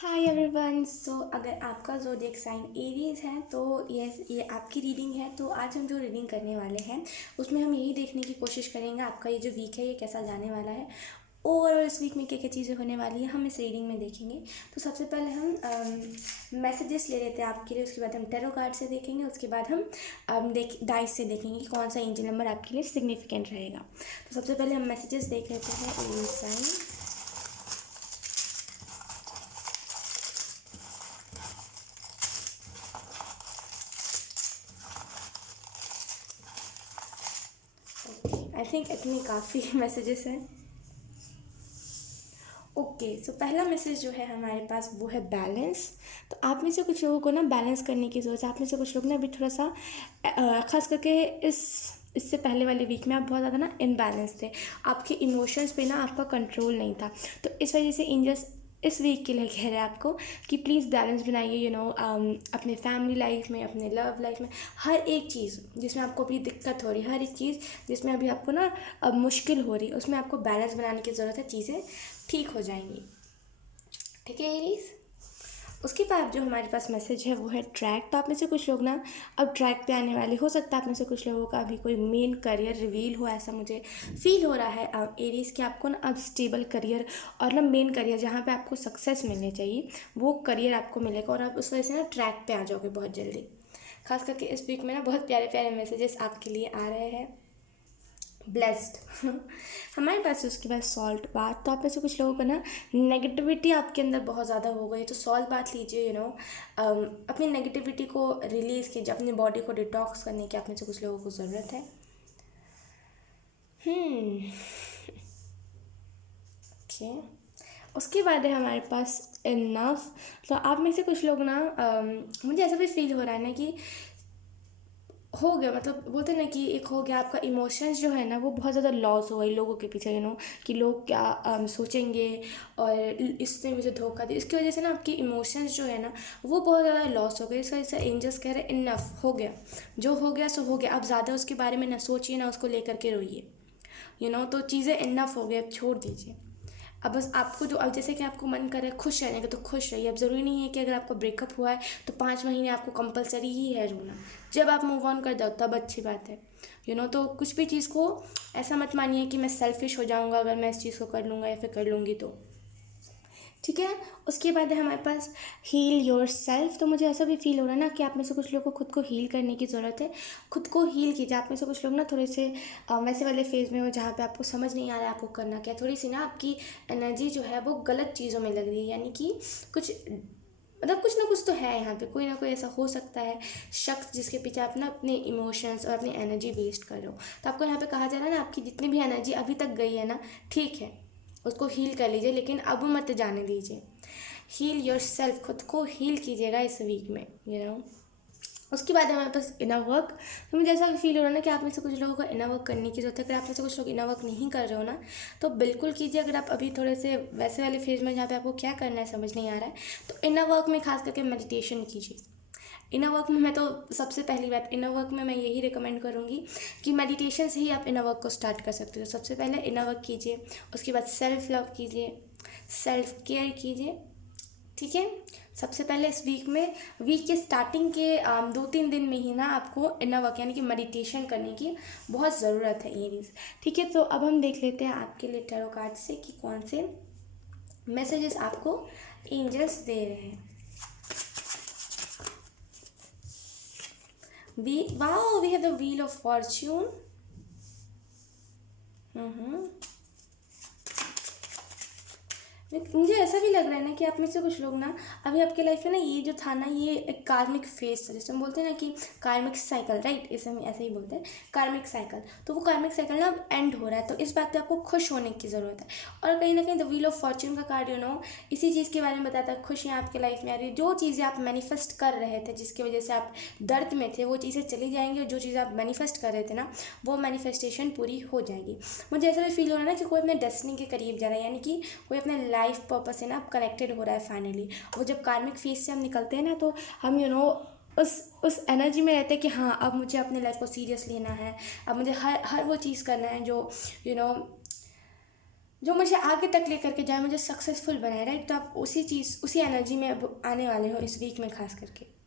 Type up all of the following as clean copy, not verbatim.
Hi everyone. सो अगर आपका zodiac sign Aries है तो ये आपकी रीडिंग है। तो आज हम जो रीडिंग करने वाले हैं उसमें हम यही देखने की कोशिश करेंगे आपका ये जो वीक है ये कैसा जाने वाला है। ओवरऑल इस वीक में क्या क्या चीज़ें होने वाली है हम इस रीडिंग में देखेंगे। तो सबसे पहले हम मैसेजेस ले लेते हैं आपके लिए, उसके बाद हम टेरो कार्ड से देखेंगे, उसके बाद हम डाइस से देखेंगे कि कौन सा एंजल नंबर आपके लिए सिग्निफिकेंट रहेगा। तो सबसे पहले हम मैसेजेस देख लेते हैं एरीज साइन। आई थिंक इतनी काफ़ी मैसेजेस हैं। ओके सो पहला मैसेज जो है हमारे पास वो है बैलेंस। तो आप में से कुछ लोगों को ना बैलेंस करने की ज़रूरत है। आप में से कुछ लोग ना अभी थोड़ा सा खास करके इससे पहले वाले वीक में आप बहुत ज़्यादा ना इनबैलेंस थे। आपके इमोशंस पे ना आपका कंट्रोल नहीं था। तो इस वजह से एंजल्स इस वीक के लिए कह रहे हैं आपको कि प्लीज़ बैलेंस बनाइए। अपने फैमिली लाइफ में, अपने लव लाइफ में, हर एक चीज़ जिसमें आपको अभी दिक्कत हो रही है, हर एक चीज़ जिसमें अभी आपको ना अब मुश्किल हो रही है, उसमें आपको बैलेंस बनाने की ज़रूरत है। चीज़ें ठीक हो जाएंगी। ठीक है एरीज। उसके बाद जो हमारे पास मैसेज है वो है ट्रैक। तो आप में से कुछ लोग ना अब ट्रैक पे आने वाले हो सकता है। आप में से कुछ लोगों का अभी कोई मेन करियर रिवील हो, ऐसा मुझे फील हो रहा है एरीज कि आपको ना अब स्टेबल करियर और ना मेन करियर जहाँ पे आपको सक्सेस मिलनी चाहिए वो करियर आपको मिलेगा और आप उस वजह से ना ट्रैक पे आ जाओगे बहुत जल्दी। खास करके इस वीक में ना बहुत प्यारे प्यारे मैसेजेस आपके लिए आ रहे हैं। ब्लेस्ड हमारे पास उसके बाद सॉल्ट बाथ। तो आप में से कुछ लोगों को ना नेगेटिविटी आपके अंदर बहुत ज़्यादा हो गई, तो सॉल्ट बाथ लीजिए। अपनी नेगेटिविटी को रिलीज़ कीजिए, अपनी बॉडी को डिटॉक्स करने की आप में से कुछ लोगों को ज़रूरत है। ओके उसके बाद है हमारे पास इनफ। तो आप में से कुछ लोग ना मुझे ऐसा भी फील हो रहा है ना कि हो गया, मतलब बोलते हैं ना कि एक हो गया आपका इमोशंस जो है ना वो बहुत ज़्यादा लॉस हो गई लोगों के पीछे। कि लोग क्या सोचेंगे और इसने मुझे धोखा दिया, इसकी वजह से ना आपकी इमोशंस जो है ना वो बहुत ज़्यादा लॉस हो गए। इस वजह से एंजल्स कह रहे हैं इनफ हो गया, जो हो गया सो हो गया। अब ज़्यादा उसके बारे में ना सोचिए, ना उसको लेकर के रोइए। तो चीज़ें इनफ हो गई, अब छोड़ दीजिए। अब बस आपको जो अब जैसे कि आपको मन कर रहा है खुश रहने का तो खुश रहिए। अब ज़रूरी नहीं है कि अगर आपको ब्रेकअप हुआ है तो 5 महीने आपको कंपलसरी ही है रोना। जब आप मूव ऑन कर जाओ तब अच्छी बात है। तो कुछ भी चीज़ को ऐसा मत मानिए कि मैं सेल्फिश हो जाऊँगा अगर मैं इस चीज़ को कर लूँगा या फिर कर लूँगी तो। ठीक है। उसके बाद है हमारे पास हील योर सेल्फ। तो मुझे ऐसा भी फील हो रहा है ना कि आप में से कुछ लोगों को खुद को हील करने की ज़रूरत है। खुद को हील कीजिए। आप में से कुछ लोग ना थोड़े से वैसे वाले फेज़ में हो जहाँ पे आपको समझ नहीं आ रहा है आपको करना क्या। थोड़ी सी ना आपकी एनर्जी जो है वो गलत चीज़ों में लग रही है, यानी कि कुछ मतलब कुछ ना कुछ तो है यहाँ पे, कोई ना कोई ऐसा हो सकता है शख्स जिसके पीछे आप ना अपने इमोशंस और अपनी एनर्जी वेस्ट कर रहे हो। तो आपको यहाँ पे कहा जा रहा है ना आपकी जितनी भी एनर्जी अभी तक गई है ना, ठीक है, उसको हील कर लीजिए, लेकिन अब मत जाने दीजिए। हील योर सेल्फ, खुद को हील कीजिएगा इस वीक में। उसके बाद हमारे पास इनर वर्क। तो मुझे ऐसा फील हो रहा है ना कि आप में से कुछ लोगों को इनर वर्क करने की जरूरत है। अगर आप में से कुछ लोग इनर वर्क नहीं कर रहे हो ना तो बिल्कुल कीजिए। अगर आप अभी थोड़े से वैसे वाले फेज में जहाँ पे आपको क्या करना है समझ नहीं आ रहा है तो इनर वर्क में खास करके मेडिटेशन कीजिए। इनर वर्क में मैं तो सबसे पहली बात इनर वर्क में मैं यही रिकमेंड करूँगी कि मेडिटेशन से ही आप इनर वर्क को स्टार्ट कर सकते हो। सबसे पहले इनर वर्क कीजिए, उसके बाद सेल्फ लव कीजिए, सेल्फ केयर कीजिए। ठीक है। सबसे पहले इस वीक के स्टार्टिंग के 2-3 दिन में ही ना आपको इनर वर्क यानी कि मेडिटेशन करने की बहुत ज़रूरत है एरीज। ठीक है। तो अब हम देख लेते हैं आपके लिए टैरो कार्ड से कि कौन से मैसेजेस आपको एंजल्स दे रहे हैं। We have the wheel of fortune. मुझे ऐसा भी लग रहा है ना कि आप में से कुछ लोग ना अभी आपके लाइफ में ना ये जो था ना ये एक कार्मिक फेज था, जैसे हम बोलते हैं ना कि कार्मिक साइकिल, राइट, इसे हम ऐसे ही बोलते हैं कार्मिक साइकिल। तो वो कार्मिक साइकिल ना अब एंड हो रहा है, तो इस बात पे आपको खुश होने की ज़रूरत है। और कहीं ना कहीं द व्हील ऑफ फॉर्च्यून का कार्ड इसी चीज़ के बारे में बताता है। खुशियाँ आपके लाइफ में आ रही, जो चीज़ें आप मैनिफेस्ट कर रहे थे जिसकी वजह से आप दर्द में थे वो चीज़ें चली जाएंगी और जो चीज़ आप मैनिफेस्ट कर रहे थे ना वो मैनिफेस्टेशन पूरी हो जाएगी। मुझे ऐसा भी फील हो रहा है ना कि कोई अपने डेस्टिनी के करीब जा रहा है, यानी कि कोई अपने लाइफ पर्पस से ना अब कनेक्टेड हो रहा है फाइनली। वो जब कार्मिक फेज से हम निकलते हैं ना तो हम उस एनर्जी में रहते हैं कि हाँ अब मुझे अपने लाइफ को सीरियस लेना है। अब मुझे हर वो चीज़ करना है जो यू नो जो मुझे आगे तक लेकर के जाए, मुझे सक्सेसफुल बनाए, राइट। तो आप उसी चीज़, उसी एनर्जी में अब आने वाले हो इस वीक में खास करके।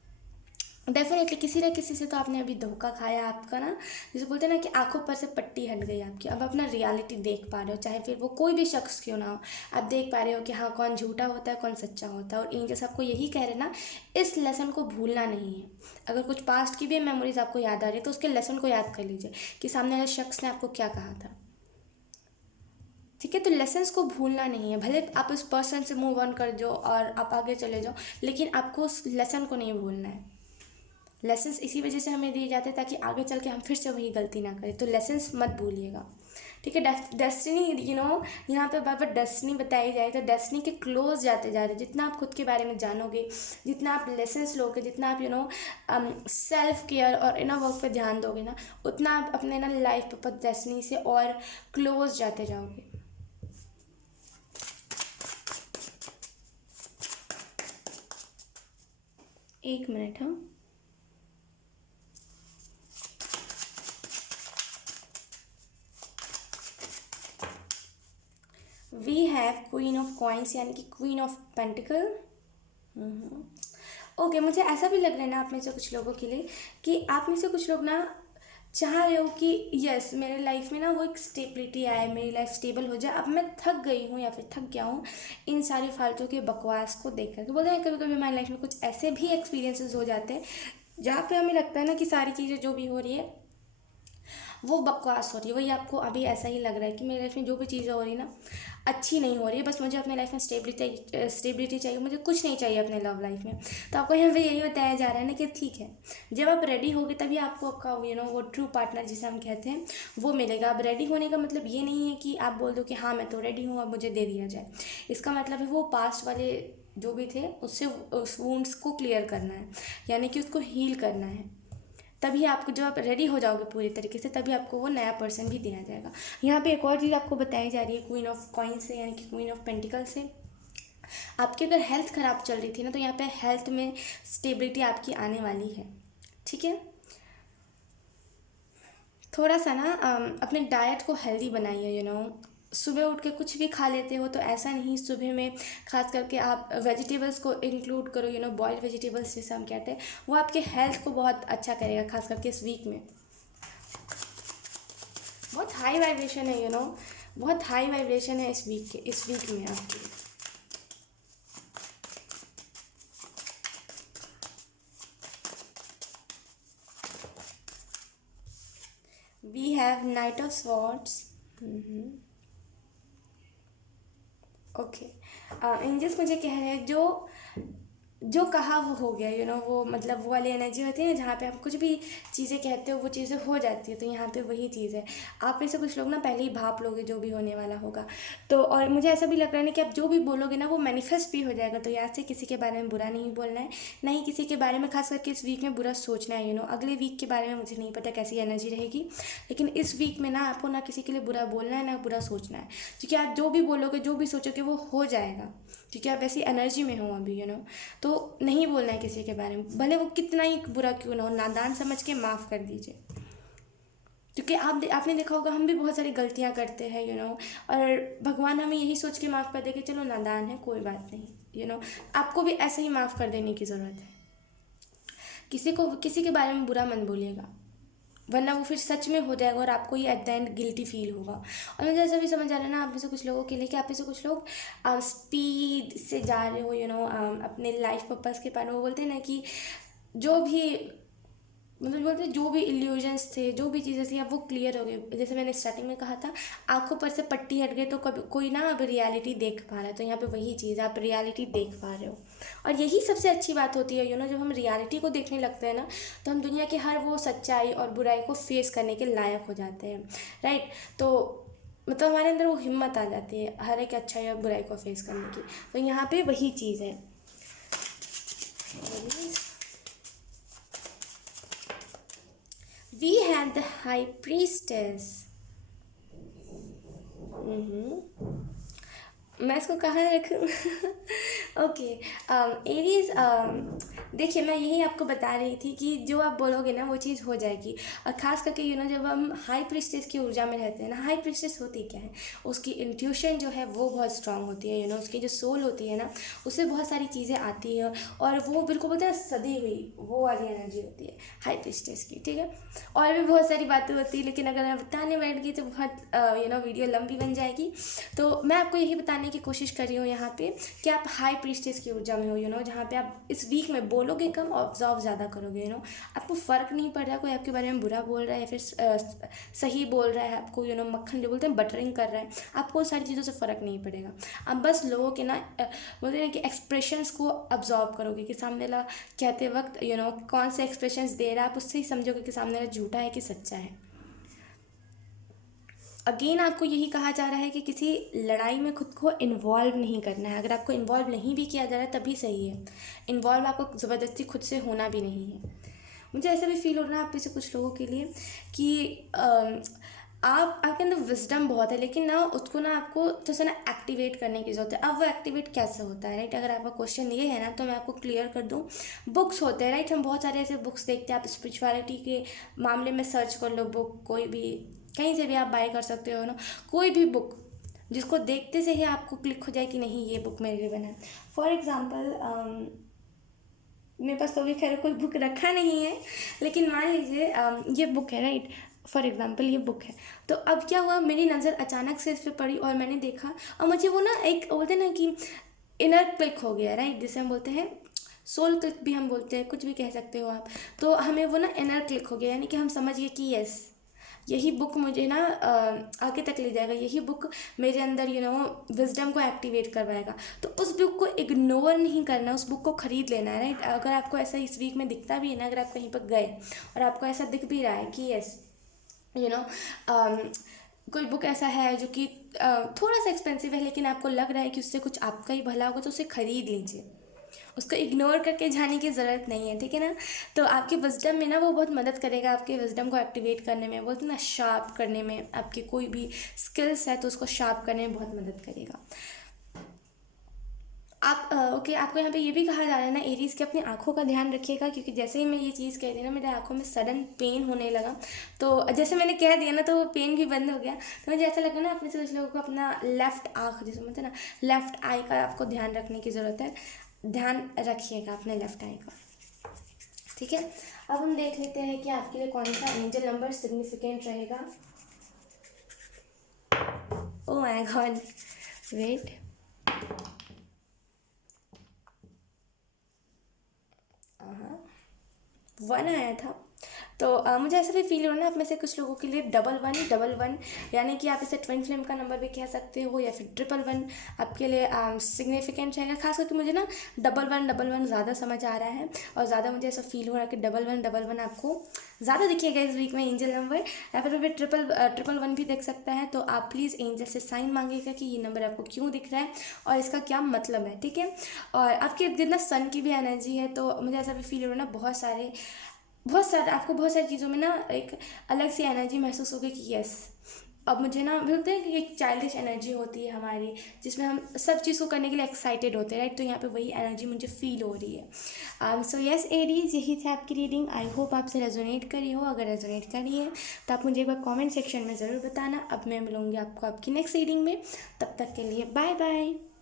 डेफिनेटली किसी न किसी से तो आपने अभी धोखा खाया, आपका ना जैसे बोलते हैं ना कि आंखों पर से पट्टी हट गई आपकी। अब अपना रियलिटी देख पा रहे हो, चाहे फिर वो कोई भी शख्स क्यों ना हो। आप देख पा रहे हो कि हाँ, कौन झूठा होता है, कौन सच्चा होता है। और एंजल्स आपको यही कह रहे हैं ना, इस लेसन को भूलना नहीं है। अगर कुछ पास्ट की भी मेमोरीज आपको याद आ रही है तो उसके लेसन को याद कर लीजिए कि सामने वाले शख्स ने आपको क्या कहा था। ठीक है, तो लेसन्स को भूलना नहीं है। भले आप उस पर्सन से मूव ऑन कर जाओ और आप आगे चले जाओ, लेकिन आपको उस लेसन को नहीं भूलना है। लेसन्स इसी वजह से हमें दिए जाते हैं ताकि आगे चल के हम फिर से वही गलती ना करें। तो लेसन्स मत भूलिएगा, ठीक है। डेस्टिनी, यहाँ पे बार बार डेस्टिनी बताई जाए तो डेस्टिनी के क्लोज जाते जा रहे। जितना आप खुद के बारे में जानोगे, जितना आप लेसन्स लोगे, जितना आप सेल्फ केयर और इनर वर्क पे ध्यान दोगे ना, उतना आप अपने ना लाइफ पर डेस्टिनी से और क्लोज जाते जाओगे। एक मिनट, हाँ। We have queen of coins, यानी कि क्वीन ऑफ पेंटिकल। ओके, मुझे ऐसा भी लग रहा है ना आप में से कुछ लोगों के लिए कि आप में से कुछ लोग ना चाह रहे हो कि यस, मेरे लाइफ में ना वो एक स्टेबिलिटी आए, मेरी लाइफ स्टेबल हो जाए। अब मैं थक गई हूँ या फिर थक गया हूँ इन सारे फालतू के बकवास को देख कर के। बोलते हैं कभी कभी हमारी लाइफ में कुछ ऐसे भी एक्सपीरियंसेस हो जाते हैं जहाँ पे हमें लगता है ना कि सारी चीज़ें जो भी हो रही है वो बकवास हो रही है। वही आपको अभी ऐसा ही लग रहा है कि मेरी लाइफ में जो भी चीज़ें हो रही है ना अच्छी नहीं हो रही है, बस मुझे अपने लाइफ में स्टेबिलिटी चाहिए, मुझे कुछ नहीं चाहिए अपने लव लाइफ में। तो आपको यहाँ पे यही बताया जा रहा है ना कि ठीक है, जब आप रेडी होगे तभी आपको आपका वो ट्रू पार्टनर जिसे हम कहते हैं वो मिलेगा। अब रेडी होने का मतलब ये नहीं है कि आप बोल दो कि हाँ मैं तो रेडी हूँ, अब मुझे दे दिया जाए। इसका मतलब है वो पास्ट वाले जो भी थे उससे उस वुंड्स को क्लियर करना है, यानी कि उसको हील करना है। तभी आपको, जब आप रेडी हो जाओगे पूरी तरीके से, तभी आपको वो नया पर्सन भी दिया जाएगा। यहाँ पे एक और चीज़ आपको बताई जा रही है क्वीन ऑफ कॉइन से, यानी कि क्वीन ऑफ पेंटिकल से। आपकी अगर हेल्थ ख़राब चल रही थी ना, तो यहाँ पे हेल्थ में स्टेबिलिटी आपकी आने वाली है, ठीक है। थोड़ा सा ना अपने डाइट को हेल्दी बनाइए। सुबह उठ के कुछ भी खा लेते हो तो ऐसा नहीं, सुबह में खास करके आप वेजिटेबल्स को इंक्लूड करो। बॉइल्ड वेजिटेबल्स जैसे हम कहते हैं, वो आपके हेल्थ को बहुत अच्छा करेगा खास करके इस वीक में। बहुत हाई वाइब्रेशन है, बहुत हाई वाइब्रेशन है इस वीक में आपकी। We have knight of swords. Okay, angels मुझे कह रहे हैं जो जो कहा वो हो गया। वो मतलब वो वाली एनर्जी होती है ना जहाँ पे आप कुछ भी चीज़ें कहते हो वो चीज़ें हो जाती है। तो यहाँ पे वही चीज़ है। आप में से कुछ लोग ना पहले ही भाप लोगे जो भी होने वाला होगा। तो और मुझे ऐसा भी लग रहा है ना कि आप जो भी बोलोगे ना वो मैनिफेस्ट भी हो जाएगा। तो याद से किसी के बारे में बुरा नहीं बोलना है, ना ही किसी के बारे में खास करके इस वीक में बुरा सोचना है। अगले वीक के बारे में मुझे नहीं पता कैसी एनर्जी रहेगी, लेकिन इस वीक में ना आपको ना किसी के लिए बुरा बोलना है ना बुरा सोचना है। क्योंकि आप जो भी बोलोगे, जो भी सोचोगे वो हो जाएगा, क्योंकि आप वैसी एनर्जी में हो अभी। तो नहीं बोलना है किसी के बारे में, भले वो कितना ही बुरा क्यों ना हो। नादान समझ के माफ़ कर दीजिए, क्योंकि आपने देखा होगा हम भी बहुत सारी गलतियां करते हैं। और भगवान हमें यही सोच के माफ़ कर दे कि चलो नादान है, कोई बात नहीं। आपको भी ऐसे ही माफ़ कर देने की ज़रूरत है। किसी के बारे में बुरा मत बोलिएगा, वरना वो फिर सच में हो जाएगा और आपको ही at the end guilty feel होगा। और मुझे ऐसा भी समझ आ रहा है ना आप में से कुछ लोगों के लिए कि आप में से कुछ लोग स्पीड से जा रहे हो। अपने लाइफ पर्पस के पास। वो बोलते हैं ना कि जो भी मतलब बोलते जो भी इल्यूजन्स थे, जो भी चीज़ें थी, अब वो क्लियर हो गई। जैसे मैंने स्टार्टिंग में कहा था, आंखों पर से पट्टी हट गई तो कभी कोई ना अब रियलिटी देख पा रहा है। तो यहाँ पे वही चीज़ है, आप रियलिटी देख पा रहे हो। और यही सबसे अच्छी बात होती है। जब हम रियलिटी को देखने लगते हैं ना, तो हम दुनिया की हर वो सच्चाई और बुराई को फेस करने के लायक हो जाते हैं, राइट। तो मतलब हमारे अंदर वो हिम्मत आ जाती है हर एक अच्छाई और बुराई को फेस करने की। तो यहाँ पे वही चीज़ है। We have the high priestess. मैं इसको कहाँ रखूँ? ओके, एरीज देखिए मैं यही आपको बता रही थी कि जो आप बोलोगे ना वो चीज़ हो जाएगी। और ख़ास करके जब हम हाई प्रीस्टेस की ऊर्जा में रहते हैं ना, हाई प्रीस्टेस होती क्या है, उसकी इंट्यूशन जो है वो बहुत स्ट्रांग होती है। उसकी जो सोल होती है ना, उससे बहुत सारी चीज़ें आती हैं और वो बिल्कुल बोलते हैं सदी हुई वो वाली एनर्जी होती है हाई प्रीस्टेस की, ठीक है। और भी बहुत सारी बातें होती है, लेकिन अगर मैं बताने बैठ गई तो बहुत वीडियो लंबी बन जाएगी। तो मैं आपको यही बताने की कोशिश कर रही हूँ यहाँ पे कि आप हाई प्रीस्टेस की ऊर्जा में हो, जहाँ पे आप इस वीक में बोलोगे कम, ऑब्जर्व ज़्यादा करोगे। आपको फ़र्क नहीं पड़ रहा कोई आपके बारे में बुरा बोल रहा है या फिर सही बोल रहा है, आपको मक्खन जो बोलते हैं बटरिंग कर रहा है, आपको उन सारी चीज़ों से फ़र्क नहीं पड़ेगा। आप बस लोगों के बोलते हैं कि एक्सप्रेशंस को ऑब्जर्व करोगे कि सामने वाला कहते वक्त कौन से एक्सप्रेशंस दे रहा है, आप उससे ही समझोगे कि सामने वाला झूठा है कि सच्चा है। अगेन आपको यही कहा जा रहा है कि किसी लड़ाई में खुद को इन्वॉल्व नहीं करना है। अगर आपको इन्वॉल्व नहीं भी किया जा रहा है तभी सही है। इन्वॉल्व आपको ज़बरदस्ती खुद से होना भी नहीं है। मुझे ऐसा भी फील हो रहा है आप में से कुछ लोगों के लिए कि आपके अंदर विजडम बहुत है, लेकिन उसको आपको थोड़ा सा एक्टिवेट करने की ज़रूरत है। अब वो एक्टिवेट कैसे होता है, राइट? अगर आपका क्वेश्चन ये है ना, तो मैं आपको क्लियर कर दूँ। बुक्स होते हैं, राइट? हम बहुत सारे ऐसे बुक्स देखते हैं। आप स्पिरिचुअलिटी के मामले में सर्च कर लो बुक, कोई भी कहीं से भी आप बाय कर सकते हो कोई भी बुक जिसको देखते से ही आपको क्लिक हो जाए कि नहीं ये बुक मेरे लिए बना है। फॉर एग्ज़ाम्पल मेरे पास तो अभी खैर कोई बुक रखा नहीं है, लेकिन मान लीजिए ये बुक है, राइट? फॉर एग्ज़ाम्पल ये बुक है, तो अब क्या हुआ, मेरी नज़र अचानक से इस पर पड़ी और मैंने देखा और मुझे वो एक बोलते हैं कि इनर क्लिक हो गया, राइट? जिसे हम बोलते हैं सोल क्लिक भी हम बोलते हैं, कुछ भी कह सकते हो आप। तो हमें वो इनर क्लिक हो गया, यानी कि हम समझ गए कि यस यही बुक मुझे आगे तक ले जाएगा, यही बुक मेरे अंदर विजडम को एक्टिवेट करवाएगा। तो उस बुक को इग्नोर नहीं करना, उस बुक को ख़रीद लेना है, राइट? अगर आपको ऐसा इस वीक में दिखता भी है ना, अगर आप कहीं पर गए और आपको ऐसा दिख भी रहा है कि यस कोई बुक ऐसा है जो कि थोड़ा सा एक्सपेंसिव है, लेकिन आपको लग रहा है कि उससे कुछ आपका ही भला होगा, तो उसे ख़रीद लीजिए। उसको इग्नोर करके जाने की ज़रूरत नहीं है, ठीक है ना? तो आपके विजडम में वो बहुत मदद करेगा, आपके विजडम को एक्टिवेट करने में, बोलते ना शार्प करने में। आपके कोई भी स्किल्स है तो उसको शार्प करने में बहुत मदद करेगा। आप ओके, आपको यहाँ पे ये भी कहा जा रहा है ना एरीज़ के अपनी आँखों का ध्यान रखिएगा, क्योंकि जैसे ही मैं ये चीज़ कह दी ना, मेरे आँखों में सडन पेन होने लगा। तो जैसे मैंने कह दिया ना, तो वो पेन भी बंद हो गया। तो मुझे ऐसा लगा ना, अपने से कुछ लोगों को अपना लेफ़्ट आँख, जैसे बोलते हैं ना, लेफ़्ट आई का आपको ध्यान रखने की ज़रूरत है। ध्यान रखिएगा अपने लेफ़्ट आई का, ठीक है? अब हम देख लेते हैं कि आपके लिए कौन सा एंजल नंबर सिग्निफिकेंट रहेगा। Oh my god, wait, one आया था। तो मुझे ऐसा भी फील हो रहा है ना, आप में से कुछ लोगों के लिए 1111, यानी कि आप इसे ट्विन फ्लेम का नंबर भी कह सकते हो, या फिर 1111 आपके लिए सिग्निफिकेंट रहेगा। खास करके मुझे ना 1111 ज़्यादा समझ आ रहा है, और ज़्यादा मुझे ऐसा फील हो रहा है कि 1111 आपको ज़्यादा दिखिएगा इस वीक में एंजल नंबर, या फिर 111 भी देख सकता है। तो आप प्लीज़ एंजल से साइन मांगिएगा कि ये नंबर आपको क्यों दिख रहा है और इसका क्या मतलब है, ठीक है? और आपके जितना सन की भी एनर्जी है, तो मुझे ऐसा भी फील हो रहा है ना, बहुत सारे आपको बहुत सारी चीज़ों में एक अलग सी एनर्जी महसूस होगी कि यस, अब मुझे बोलते हैं कि एक चाइल्डिश एनर्जी होती है हमारी, जिसमें हम सब चीज़ को करने के लिए एक्साइटेड होते हैं, राइट? तो यहाँ पे वही एनर्जी मुझे फील हो रही है। सो यस एरीज, यही थी आपकी रीडिंग। आई होप आपसे रेजोनेट करी हो। अगर रेजोनेट करी है तो आप मुझे एक बार कॉमेंट सेक्शन में ज़रूर बताना। अब मैं मिलूँगी आपको आपकी नेक्स्ट रीडिंग में, तब तक के लिए बाय बाय।